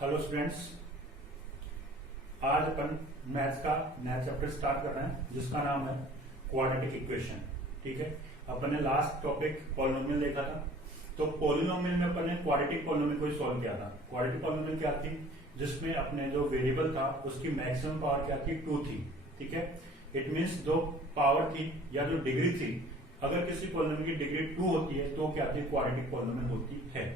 Hello students, आज अपन maths का नया चैप्टर स्टार्ट कर रहे हैं जिसका नाम है क्वाड्रेटिक इक्वेशन। ठीक है, अपन ने लास्ट टॉपिक पॉलिनोमियल देखा था। तो पॉलिनोमियल में अपन ने क्वाड्रेटिक पॉलिनोमियल को सॉल्व किया था। क्वाड्रेटिक पॉलिनोमियल क्या थी, जिसमें अपने जो वेरिएबल था उसकी मैक्सिमम पावर क्या थी, 2 थी। ठीक है, इट मीन्स जो पावर थी या जो डिग्री थी, अगर किसी पॉलिनोमियल की डिग्री 2 होती है तो क्या थी, क्वाड्रेटिक पॉलिनोमियल होती है।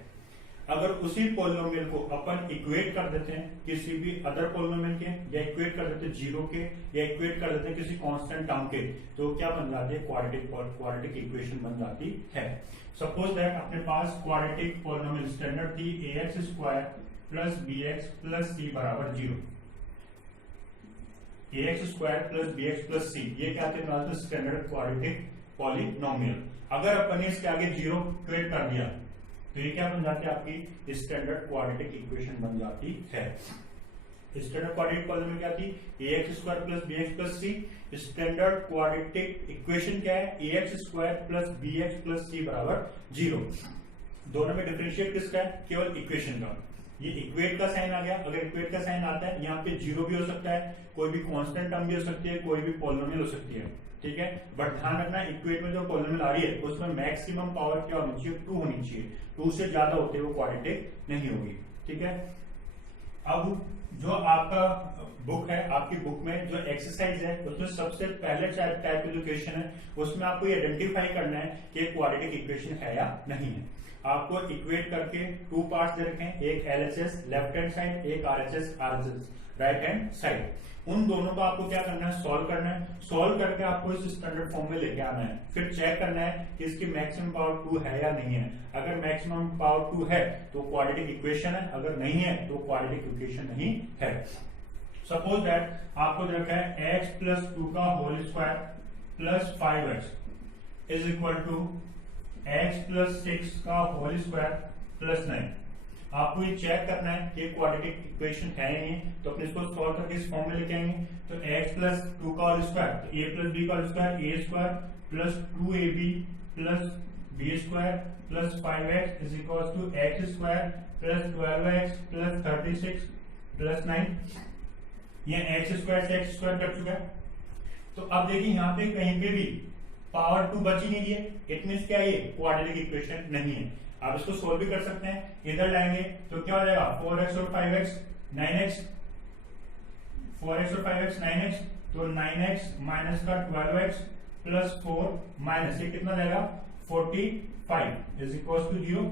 अगर उसी पॉलिनोमियल को अपन इक्वेट कर देते हैं किसी भी अदर पॉलिनोमियल के, या इक्वेट कर देते हैं जीरो के, या इक्वेट कर देते हैं किसी कांस्टेंट टर्म के, तो क्या बन जाती है, क्वाड्रेटिक इक्वेशन बन जाती है। सपोज दैट अपने पास क्वाड्रेटिक पॉलिनोमियल स्टैंडर्ड थी ax square plus bx plus c बराबर 0। ax square plus bx plus c, ये क्या थे, स्टैंडर्ड क्वाड्रेटिक पॉलिनोमियल। अगर अपन ने इसके आगे 0 इक्वेट कर दिया तो ये क्या बन जाती है, आपकी स्टैंडर्ड क्वाड्रेटिक इक्वेशन बन जाती है। स्टैंडर्ड क्वाड्रेटिक पॉलिनोमियल क्या थी, ax square plus bx plus c। Standard quadratic equation क्या है, ax square plus bx plus c बराबर 0। दोनों में डिफरेंशिएट किसका है, केवल इक्वेशन का। ये इक्वेट का साइन आ गया। अगर इक्वेट का साइन आता है, यहाँ पे 0 भी हो सकता है, कोई भी कांस्टेंट टर्म भी हो सकती है, कोई भी पॉलिनोमियल हो सकती है। ठीक है, बट ध्यान रखना इक्वेट में जो पॉलिनोमियल आ रही है उसमें मैक्सिमम पावर क्या होनी चाहिए, 2 होनी चाहिए। 2 से ज्यादा होते वो क्वाड्रेटिक नहीं होगी। ठीक है, अब जो आपका बुक है, आपकी बुक में जो एक्सरसाइज है उसमें सबसे पहले टाइप जो क्वेश्चन है उसमें आपको ये आइडेंटिफाई करना है कि क्वाड्रेटिक इक्वेशन है या नहीं है। आपको इक्वेट करके 2 पार्ट्स दे रखे हैं, एक LHS लेफ्ट हैंड साइड, एक RHS राइट हैंड साइड। उन दोनों को आपको क्या करना है, सॉल्व करना है। सॉल्व करके आपको इस स्टैंडर्ड फॉर्म में लेके आना है। फिर चेक करना है कि इसकी मैक्सिमम पावर 2 है या नहीं है। अगर मैक्सिमम पावर 2 है तो क्वाड्रेटिक इक्वेशन है, अगर नहीं है तो क्वाड्रेटिक इक्वेशन नहीं है। सपोज दैट आपको दे रखा है x प्लस 2 का whole square plus 5x is equal to x plus 6 का होल स्क्वायर प्लस 9। आपको ये चेक करना है कि क्वाड्रेटिक इक्वेशन है या नहीं, तो अपने इसको सॉल्व करके इस फॉर्म में लेके आएंगे। तो x प्लस 2 का होल स्क्वायर, तो a प्लस b का whole square, a square plus 2ab plus b square plus 5x is equal to x square plus 12x plus 36 plus 9। ये x स्क्वायर से x स्क्वायर कर चुका है। तो अब देखिए यहाँ पे कहीं पे भी पावर 2 बची नहीं है, इट मीन्स क्या, ये क्वाड्रेटिक इक्वेशन नहीं है। आप इसको सोल्व भी कर सकते हैं, इधर लाएंगे तो क्या हो जाएगा, 4x और 5x 9x, 4x और 5x 9x, तो 9x माइनस का 12x प्लस 4 माइनस ये कितना जाएगा, 45 is equal to 0।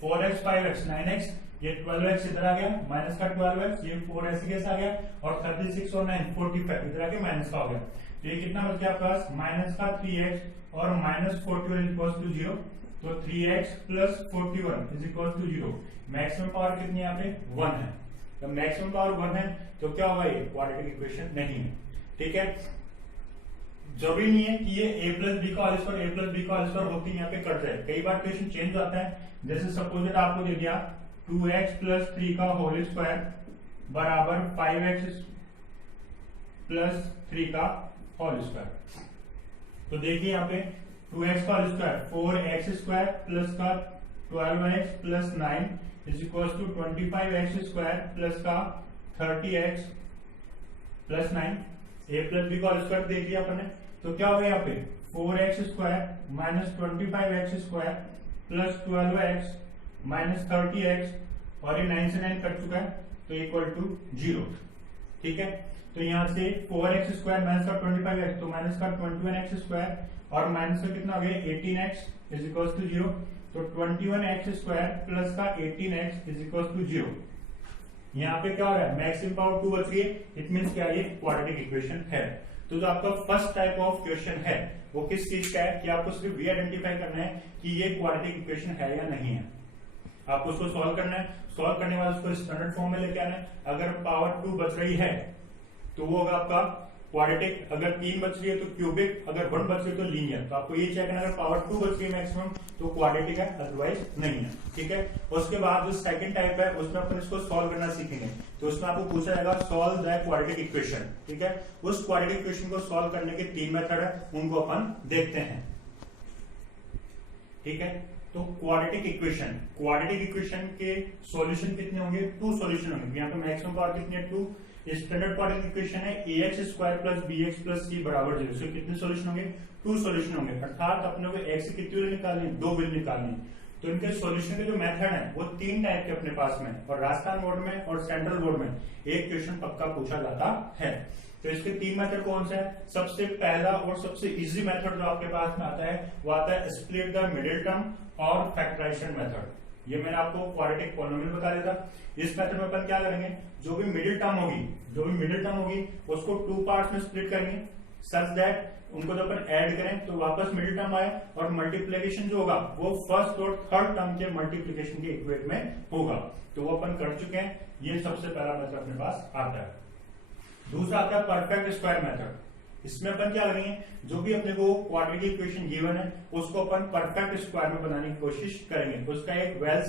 4x 5x 9x, ये 12x इधर आ गया, माइनस का 12x, ये 4x कैसे आ गया, और 36 और 9 45 इधर आके माइनस का हो गया। तो ये कितना बच गया आपके पास, माइनस का 3x और माइनस 41 इज इक्वल टू 0। तो 3x plus 41 is equal to 0। Maximum power कितनी है, यहाँ पे 1 है। जब मैक्सिमम पावर 1 है तो क्या होगा, ये क्वाड्रेटिक इक्वेशन नहीं है। ठीक है, जरूरी नहीं है कि ये a प्लस बी का whole square, a plus B का होल स्क्वायर होती यहाँ पे कट जाए। कई बार क्वेश्चन चेंज होता है, जैसे सपोज आपको दे दिया 2x प्लस 3 का होल स्क्वायर बराबर 5x प्लस 3 का होल स्क्वायर। तो देखिए यहाँ पे 2x का whole square 4x square plus का 12x plus 9 is equal to 25x square plus का 30x plus 9। a plus b का होल स्क्वायर देख लिया अपने, तो क्या होगा यहाँ पे 4x square minus 25x square plus 12x minus 30x, और ये 9 से 9 कट चुका है तो इक्वल टू 0। ठीक है, तो यहाँ से 4x स्क्वायर माइनस का 25x, तो माइनस का 21x स्क्वायर और माइनस का कितना हो गया 18x इज इक्वल टू 0। तो 21x स्क्वायर प्लस का 18x इज इक्वल टू 0। यहाँ पे क्या हो रहा है, मैक्सिमम पावर 2 बच रही है, इट मीन्स क्या, ये क्वाड्रेटिक इक्वेशन है। तो जो आपका फर्स्ट टाइप ऑफ क्वेश्चन है वो किस चीज का है, कि आपको सिर्फ ये आइडेंटिफाई करना है कि ये क्वाड्रेटिक इक्वेशन है या नहीं है। आपको उसको सॉल्व करना है, सॉल्व करने के बाद उसको स्टैंडर्ड फॉर्म में लेके आना है। अगर पावर 2 बच रही है तो वो होगा आपका क्वाड्रेटिक, अगर 3 बच रही है तो क्यूबिक, अगर 1 बच रही है तो लीनियर। तो आपको ये चेक करना, अगर पावर 2 बच रही है मैक्सिमम तो क्वाड्रेटिक है, अदरवाइज नहीं है। ठीक है, उसके बाद जो सेकंड टाइप है उसमें अपन इसको सॉल्व करना सीखेंगे। तो उसमें आपको पूछा जाएगा सॉल्व द क्वाड्रेटिक इक्वेशन। ठीक है, उस क्वाड्रेटिक इक्वेशन को सॉल्व करने के 3 मेथड है, उनको अपन देखते हैं। ठीक है, तो क्वाड्रेटिक इक्वेशन के सॉल्यूशन कितने होंगे, 2 सॉल्यूशन होंगे। यहाँ पे मैक्सिमम पावर कितनी है, 2। स्टैंडर्ड क्वाड्रेटिक इक्वेशन है ax square plus bx plus c बराबर 0। इसके कितने सॉल्यूशन होंगे, 2 सॉल्यूशन होंगे। अर्थात अपने को x की कितनी वैल्यू निकालनी है, 2 वैल्यू निकालनी है। तो इनके सॉल्यूशन के जो मेथड है वो 3 टाइप के अपने पास में, और राजस्थान बोर्ड में और सेंट्रल बोर्ड में एक क्वेश्चन पक्का पूछा जाता है। तो इसके 3 मेथड कौन से है। सबसे पहला और सबसे इजी मेथड जो आपके पास में आता है वो आता है स्प्लिट द मिडिल टर्म और फैक्टराइजेशन मेथड। ये मैंने आपको क्वाड्रेटिक पॉलिनोमियल बता दिया था। इस मेथड में अपन क्या करेंगे, जो भी मिडिल टर्म होगी उसको 2 पार्ट्स में स्प्लिट करेंगे सच दैट उनको जब अपन ऐड करें तो वापस मिडिल टर्म आए, और मल्टीप्लीकेशन जो होगा वो फर्स्ट और थर्ड टर्म के मल्टीप्लीकेशन के इक्वेट में होगा। तो वो अपन कर चुके हैं। ये सबसे पहला मेथड अपने पास आता है। दूसरा आता है परफेक्ट स्क्वायर मेथड। इसमें अपन क्या करेंगे, जो भी अपने को क्वाड्रेटिक इक्वेशन गिवन है उसको अपन परफेक्ट स्क्वायर में बनाने की कोशिश करेंगे। उसका एक वेल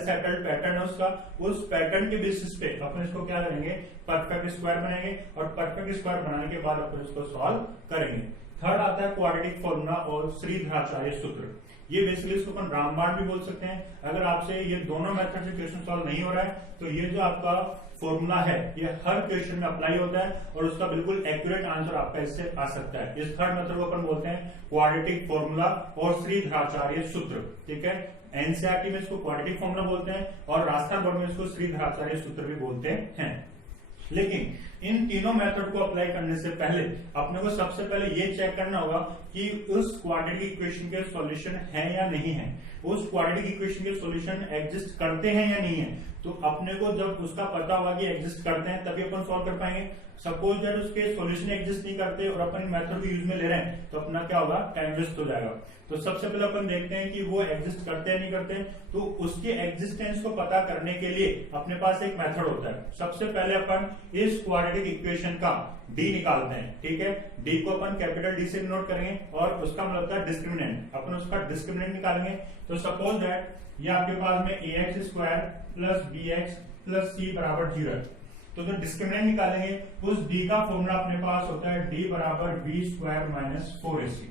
सेटल्ड पैटर्न है उसका, उस पैटर्न के बेसिस पे अपन इसको क्या करेंगे, परफेक्ट स्क्वायर बनाएंगे, और परफेक्ट स्क्वायर बनाने के बाद अपन इसको सॉल्व करेंगे। थर्ड आता है क्वाड्रेटिक फॉर्मूला और श्रीधराचार्य सूत्र। ये बेसिकली इसको अपन रामबाण भी बोल सकते हैं। अगर आपसे ये दोनों मेथड से क्वेश्चन सॉल्व नहीं हो रहा है तो ये जो आपका फॉर्मूला है ये हर क्वेश्चन में अप्लाई होता है, और उसका बिल्कुल एक्यूरेट आंसर आपका इससे आ सकता है। इस थर्ड मेथड को अपन बोलते हैं क्वाड्रेटिक फॉर्मूला और श्रीधराचार्य सूत्र। ठीक है, एनसीईआरटी में इसको क्वाड्रेटिक फॉर्मूला बोलते हैं और राजस्थान बोर्ड में इसको श्रीधराचार्य सूत्र भी बोलते हैं। लेकिन इन तीनों मेथड को अप्लाई करने से पहले अपने को सबसे पहले ये चेक करना होगा कि उस क्वाड्रेटिक इक्वेशन के सॉल्यूशन है या नहीं है, उस क्वाड्रेटिक इक्वेशन के सॉल्यूशन एग्जिस्ट करते हैं या नहीं है। तो अपने को जब उसका पता होगा कि एग्जिस्ट करते हैं तभी अपन सॉल्व कर पाएंगे। सपोज दैट उसके सॉल्यूशन एग्जिस्ट नहीं करते और अपन मेथड को यूज में ले रहे हैं तो अपना क्या होगा, टाइम वेस्ट हो जाएगा। तो सबसे पहले अपन देखते हैं कि वो एग्जिस्ट करते हैं नहीं करते। तो उसके एग्जिस्टेंस को पता करने के लिए अपने पास एक मेथड होता है। सबसे पहले अपन इस क्वाड्रेटिक इक्वेशन का डी निकालते हैं। ठीक है, डी को अपन कैपिटल डी से नोट करेंगे और उसका मतलब होता है डिस्क्रिमिनेंट। अपन उसका डिस्क्रिमिनेंट निकालेंगे। तो सपोज दैट ये आपके पास में ax square plus bx plus c बराबर 0 है। तो जो डिस्क्रिमिनेंट निकालेंगे उस d का फॉर्मूला अपने पास होता है d बराबर b square minus 4ac।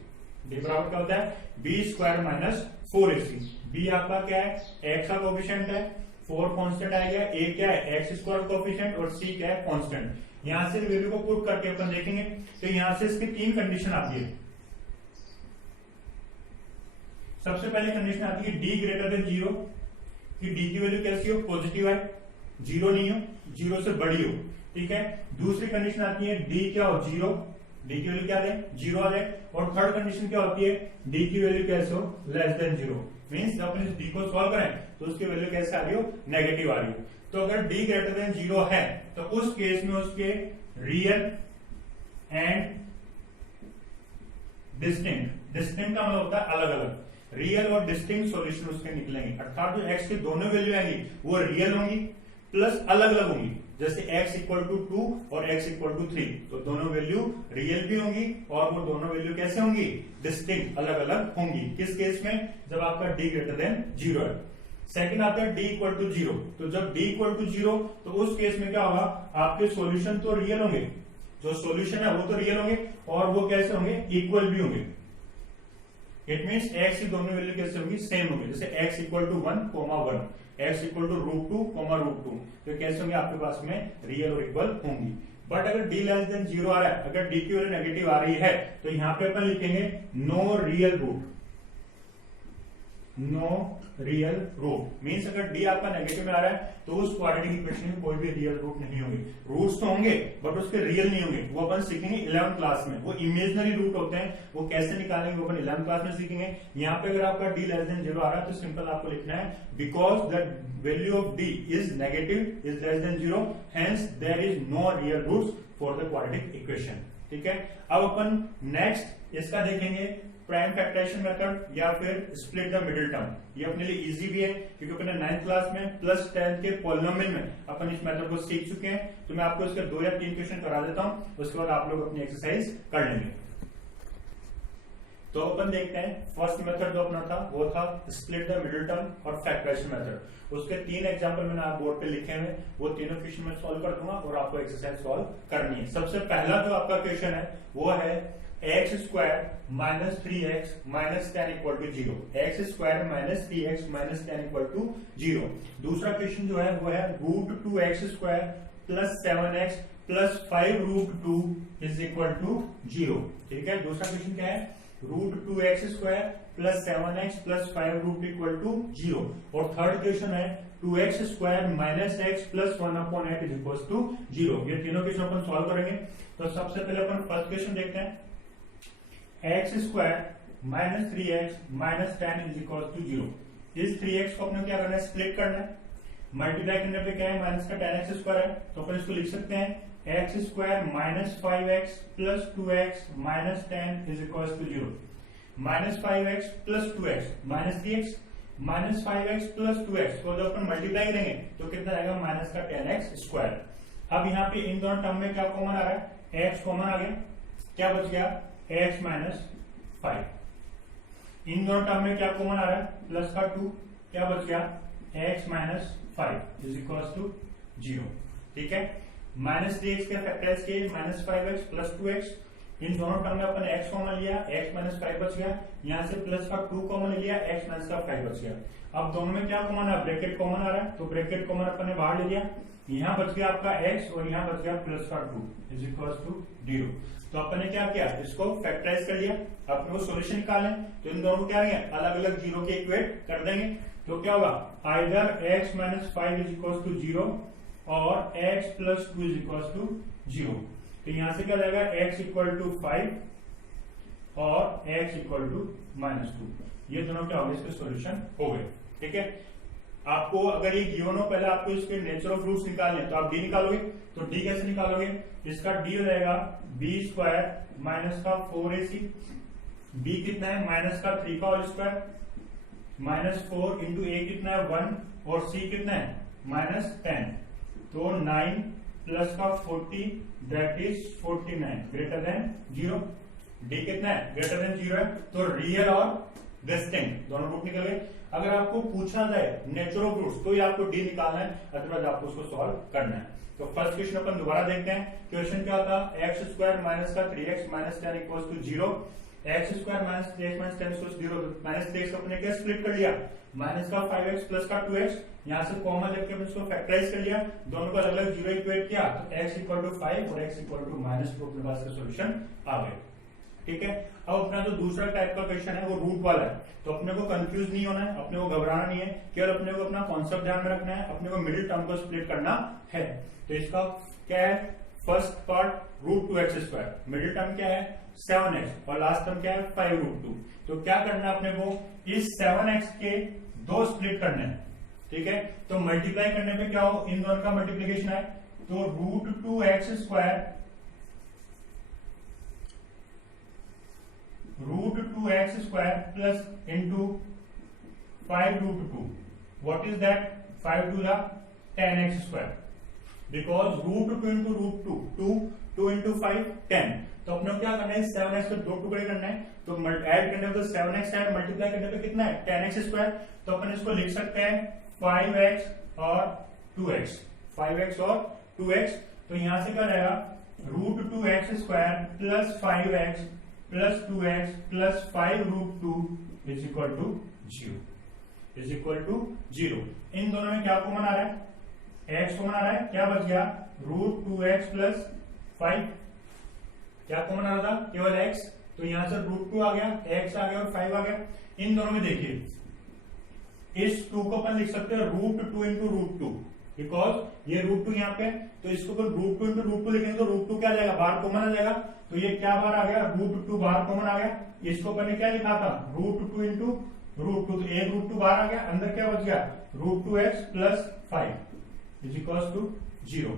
d बराबर क्या होता है, b square minus 4ac। b आपका क्या है, x का कोफिशिएंट है, 4 कांस्टेंट आएगा, a क्या है x स्क्वायर कोफिशिएंट, और c क्या है कांस्टेंट। यहां से वैल्यू को पुट करके अपन देखेंगे तो यहां से इसकी 3 कंडीशन आती है। सबसे पहले कंडीशन आती है d ग्रेटर देन 0, कि d की वैल्यू कैसी हो, पॉजिटिव है, 0 नहीं हो, 0 से बड़ी हो। ठीक है, दूसरी कंडीशन आती है d क्या हो, 0, d की वैल्यू क्या है, 0 आ जाए। और थर्ड कंडीशन क्या होती है, d की वैल्यू कैसे हो, लेस देन 0। मीन्स जब अपन इस d को सॉल्व करें तो उसकी वैल्यू कैसे आ रही हो, नेगेटिव आ रही हो। तो अगर d ग्रेटर देन 0 है तो उस केस में उसके रियल एंड डिस्टिंक्ट का मतलब होता है अलग अलग, रियल और डिस्टिंक्ट सॉल्यूशन उसके निकलेंगे। अर्थात जो x की दोनों वैल्यू आएंगी वो रियल होंगी प्लस अलग अलग होंगी। जैसे x इक्वल टू 2 और x इक्वल टू 3, तो दोनों वैल्यू रियल भी होंगी और वो दोनों वैल्यू कैसे होंगी, डिस्टिंक्ट, अलग अलग होंगी। किस केस में, जब आपका d ग्रेटर देन 0 है। सेकंड आता है d इक्वल टू 0। तो जब d इक्वल टू 0 तो उस केस में क्या होगा, आपके सॉल्यूशन तो रियल होंगे, जो सॉल्यूशन है वो तो रियल होंगे और वो कैसे होंगे, इक्वल भी होंगे। इट मीन्स x की दोनों वैल्यू कैसे होंगी, सेम होंगी। जैसे x equal to 1, 1, x equal to √2, √2, तो कैसे होंगे आपके पास में, रियल और इक्वल होंगी। बट अगर d लेस देन 0 आ रहा है, अगर d की वैल्यू नेगेटिव आ रही है तो यहाँ पे अपन लिखेंगे no real root. No real root means अगर d आपका नेगेटिव में आ रहा है तो उस क्वाड्रेटिक इक्वेशन में कोई भी रियल रूट नहीं होंगे। रूट्स तो होंगे बट उसके रियल नहीं होंगे। वो अपन सीखेंगे 11th क्लास में। वो इमेजिनरी रूट होते हैं, वो कैसे निकालेंगे वो अपन 11th क्लास में सीखेंगे। यहाँ पे अगर आपका d लेस देन 0 आ रहा है तो सिंपल आपको लिखना है because the value of d is negative, is less than 0, hence there is no real roots for the quadratic equation. ठीक है, अब अपन नेक्स्ट इसका देखेंगे प्राइम फैक्टराइजेशन मेथड या फिर स्प्लिट द मिडिल टर्म। ये अपने लिए इजी भी है क्योंकि अपने 9th क्लास में प्लस 10th के पॉलिनोमियल में अपन इस मेथड को सीख चुके हैं। तो मैं आपको इसके 2 या 3 क्वेश्चन करा देता हूं, उसके बाद आप लोग अपनी एक्सरसाइज कर लेंगे। तो अपन देखते हैं फर्स्ट मेथड जो अपना था वो था स्प्लिट द मिडिल टर्म और फैक्टराइजेशन मेथड। उसके 3 एग्जांपल मैंने आप बोर्ड पे लिखे हैं, वो तीनों क्वेश्चन में सॉल्व कर दूंगा और आपको एक्सरसाइज सॉल्व करनी है। सबसे पहला जो आपका क्वेश्चन है वो है X square minus 3x minus 10 equal to 0। X square minus 3x minus 10 equal to 0। दूसरा क्वेश्चन जो है वो है root 2x square plus 7x plus 5 root 2 is equal to 0। ठीक है, दूसरा क्वेश्चन क्या है, root 2x square plus 7x plus 5 root equal to 0। और थर्ड क्वेश्चन है 2x square minus x plus 1/8 is equal to 0। ये तीनों क्वेश्चन अपन solve करेंगे। तो सबसे पहले अपन फर्स्ट क्वेश्चन देखते हैं, X square minus 3x minus 10 is equal to 0। इस 3x को अपने क्या करना है, स्प्लिट करना है। मल्टीप्लाई करने पे क्या है, माइनस का 10x स्क्वायर है, तो अपन इसको लिख सकते हैं X square minus 5x plus 2x minus 10 is equal to 0। Minus 5x plus 2x minus 3x minus 5x plus 2x को जब अपन मल्टीप्लाई करेंगे तो कितना आएगा, माइनस का 10x स्क्वायर। अब यहाँ पे इन दोनों टर्म में क्या कॉमन आ रहा है, x कॉमन आ गया, क्या बच गया, x माइनस 5। इन दोनों टर्म में क्या कॉमन आ रहा है, प्लस का 2, क्या बच गया, x minus 5 is equal to 0। ठीक है, माइनस 3x के फैक्टर्स के माइनस 5x प्लस 2x, इन दोनों टर्म में अपन x कॉमन लिया, x माइनस 5 बच गया, यहाँ से प्लस का 2 कॉमन लिया, x माइनस का 5 बच गया। अब दोनों में क्या कॉमन है, ब्रैकेट कॉमन आ रहा है, तो ब्रैकेट कॉमन अपन ने बाहर ले लिया, यहाँ बच गया आपका x और यहाँ बच गया प्लस का 2 इज इक्वल टू 0। तो अपन ने क्या किया, इसको फैक्टराइज कर लिया। अपने को सोल्यूशन निकालें तो इन दोनों को क्या है, अलग अलग जीरो के इक्वेट कर देंगे। तो क्या होगा, either x minus 5 is equal to 0 और x plus 2 is equal to 0। तो यहां से क्या जाएगा, x इक्वल टू 5 और x इक्वल टू माइनस 2। ये दोनों क्या हो गए, इसके सॉल्यूशन हो गए। ठीक है, आपको अगर ये गिवन हो, पहले आपको इसके नेचर ऑफ रूट्स निकालने, तो आप d निकालोगे, तो d कैसे निकालोगे, इसका d हो जाएगा b स्क्वायर माइनस का 4ac, b कितना है, माइनस का 3 का whole square minus 4 into a कितना है 1 और c कितना है माइनस 10, तो 9 प्लस का 40 that is 49 greater than 0। D कितना है, ग्रेटर देन 0 है, तो रियल और डिस्टिंक्ट दोनों रूट निकल गए। अगर आपको पूछा जाए नेचर ऑफ रूट्स तो ये आपको डी निकालना है, अदरवाइज आपको उसको सॉल्व करना है। तो फर्स्ट क्वेश्चन अपन दोबारा देखते हैं। क्वेश्चन क्या था, एक्स स्क्वायर माइनस का 3x minus 10 equal to 0। X square minus 3x minus 10 equal to 0, minus 3x को अपने क्या स्प्लिट कर लिया, माइनस का 5x प्लस का 2x, यहाँ से कॉमन लेके हमने इसको फैक्टराइज कर लिया, दोनों को अलग अलग जीरो इक्वेट किया, तो x इक्वल टू 5 और x इक्वल टू माइनस 2 अपने पास का सोल्यूशन आ गए। ठीक है, अब अपना जो दूसरा टाइप का क्वेश्चन है वो रूट वाला है, तो अपने को कंफ्यूज नहीं होना है, अपने को घबराना नहीं है, केवल अपने को अपना कॉन्सेप्ट ध्यान में रखना है, अपने को मिडिल टर्म को स्प्लिट करना है। तो इसका क्या है, first part root 2x square, middle term क्या है 7x और लास्ट टर्म क्या है 5 रूट 2। तो क्या करना है अपने को, इस 7x के दो स्प्लिट करने हैं। ठीक है, तो मल्टीप्लाई करने पे क्या हो, इन दोनों का मल्टीप्लीकेशन है, तो root 2x square root 2x square plus into 5 root 2, what is that, 5 to the 10x square, because root 2 into root 2 into 5 10। तो अपने को क्या करना है, 7x पे दो टुकड़े करना है, तो ऐड करने पे 7x है, मल्टीप्लाई करने पे कितना है 10x स्क्वायर, तो अपन इसको लिख सकते हैं 5x और 2x, 5x और 2x। तो यहां से क्या रहेगा, root 2x square plus 5x plus 2x plus 5 root 2 is equal to 0 is equal to 0। इन दोनों में क्या कॉमन आ रहा है, x कॉमन आ रहा है, क्या बच गया, रूट 2x प्लस 5, क्या कॉमन आ रहा था, केवल x, तो यहां से रूट 2 आ गया, x आ गया और 5 आ गया। इन दोनों में देखिए, इस 2 को अपन लिख सकते हैं रूट 2 इंटू रूट 2, बिकॉज ये रूट 2 यहाँ पे, तो इसको अपन रूट 2 इंटू रूट 2 लिखेंगे तो रूट 2 क्या आ जाएगा, बाहर कॉमन आ जाएगा, तो ये क्या बाहर आ गया, रूट 2 बाहर कॉमन आ गया। इसको अपन ने क्या लिखा था, रूट 2 इंटू रूट 2, तो एक रूट 2 बाहर आ गया, अंदर क्या बच गया, root 2x plus 5 is equal to 0।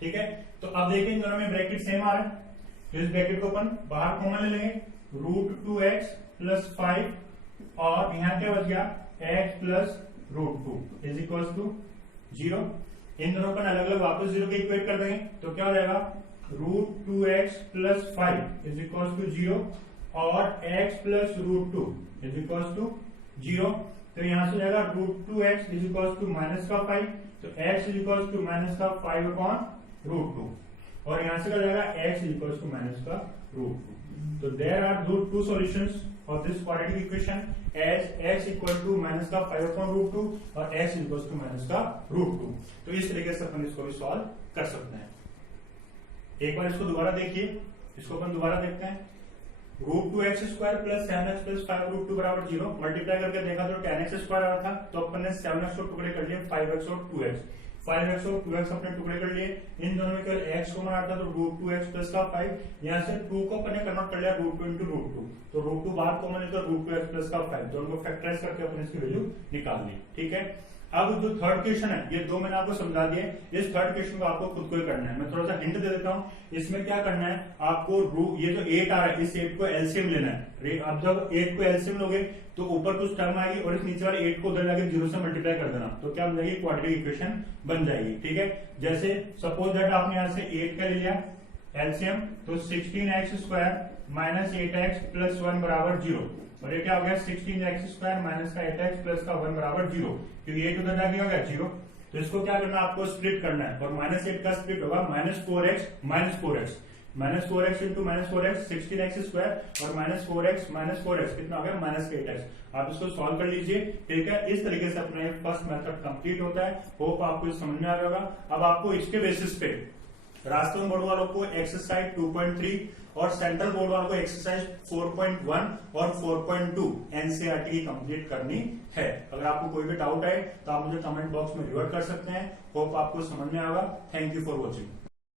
ठीक है, तो अब देखिए इन दोनों में ब्रैकेट सेम आ रहा है, तो इस ब्रैकेट को अपन बाहर कॉमन ले लेंगे, रूट 2x प्लस 5 और यहाँ क्या बच गया, x plus root 2 is equal to 0। इन दोनों को अलग अलग वापस 0 के इक्वेट कर देंगे, तो क्या हो जाएगा, root 2x plus 5 is equal to 0 और x plus root 2 is equal to 0। तो यहां से जाएगा root 2x is equal to minus का 5, तो x is equal to minus का 5 अपॉन रूट 2, और यहां से क्या जाएगा x is equal to minus का रूट 2। तो there are two solutions of this quadratic equation as x equal to minus का 5/√2 और x इक्वल टू माइनस का √2। तो इस तरीके से अपन इसको भी सॉल्व कर सकते हैं। एक बार इसको दोबारा देखिए, इसको अपन दोबारा देखते हैं। √2x² प्लस 7x प्लस 5√2 बराबर 0 मल्टीप्लाई करके देखा तो 10x² आ रहा था, तो अपन ने 7x को टुकड़े कर लिए 5x और 2x, 5x और 2x अपने टुकड़े कर लिए। इन दोनों में केवल x कॉमन आता तो √2x प्लस का 5, यहाँ से 2 को अपन ने कन्वर्ट कर लिया √2 into √2, तो √2 बाहर कॉमन है तो √2x प्लस का 5, दोनों को फैक्टराइज करके अपन इसकी वैल्यू निकाल ली। ठीक है, अब जो थर्ड क्वेश्चन है, ये दो मैंने आपको समझा दिए, इस थर्ड क्वेश्चन को आपको खुद को ही करना है। मैं थोड़ा सा हिंट दे देता हूँ, इसमें क्या करना है आपको, ये जो 8 आ रहा है इस 8 को एलसीएम लेना है। अब जब 8 को एलसीएम लोगे तो ऊपर कुछ टर्म आएगी और इस नीचे वाले 8 को उधर जाके 0 से मल्टीप्लाई कर देना, तो क्या बन जाएगी, क्वाड्रेटिक इक्वेशन बन जाएगी। ठीक है, जैसे सपोज दैट आपने यहाँ से 8 का ले लिया एलसीएम, तो 16x² माइनस 8x प्लस 1 बराबर 0, और ये क्या हो गया 16x² माइनस का 8x प्लस का 1 बराबर 0, क्योंकि 8 उधर जाके हो गया 0। तो इसको क्या करना है, आपको स्प्लिट करना है, और -8 का स्प्लिट होगा -4x इंटू -4x 16x² और -4x कितना हो गया -8x। आप इसको सॉल्व कर लीजिए। ठीक है, इस तरीके से अपना फर्स्ट मेथड कंप्लीट होता है। होप आपको समझ में आ रहा होगा। अब आपको इसके बेसिस पे राजस्थान बोर्ड वालों को एक्सरसाइज 2.3 और सेंट्रल बोर्ड वालों को एक्सरसाइज 4.1 और 4.2 एनसीईआरटी की कंप्लीट करनी है। अगर आपको कोई भी डाउट है तो आप मुझे कमेंट बॉक्स में रिवर्ट कर सकते हैं। होप आपको समझ में आएगा। Thank you for watching.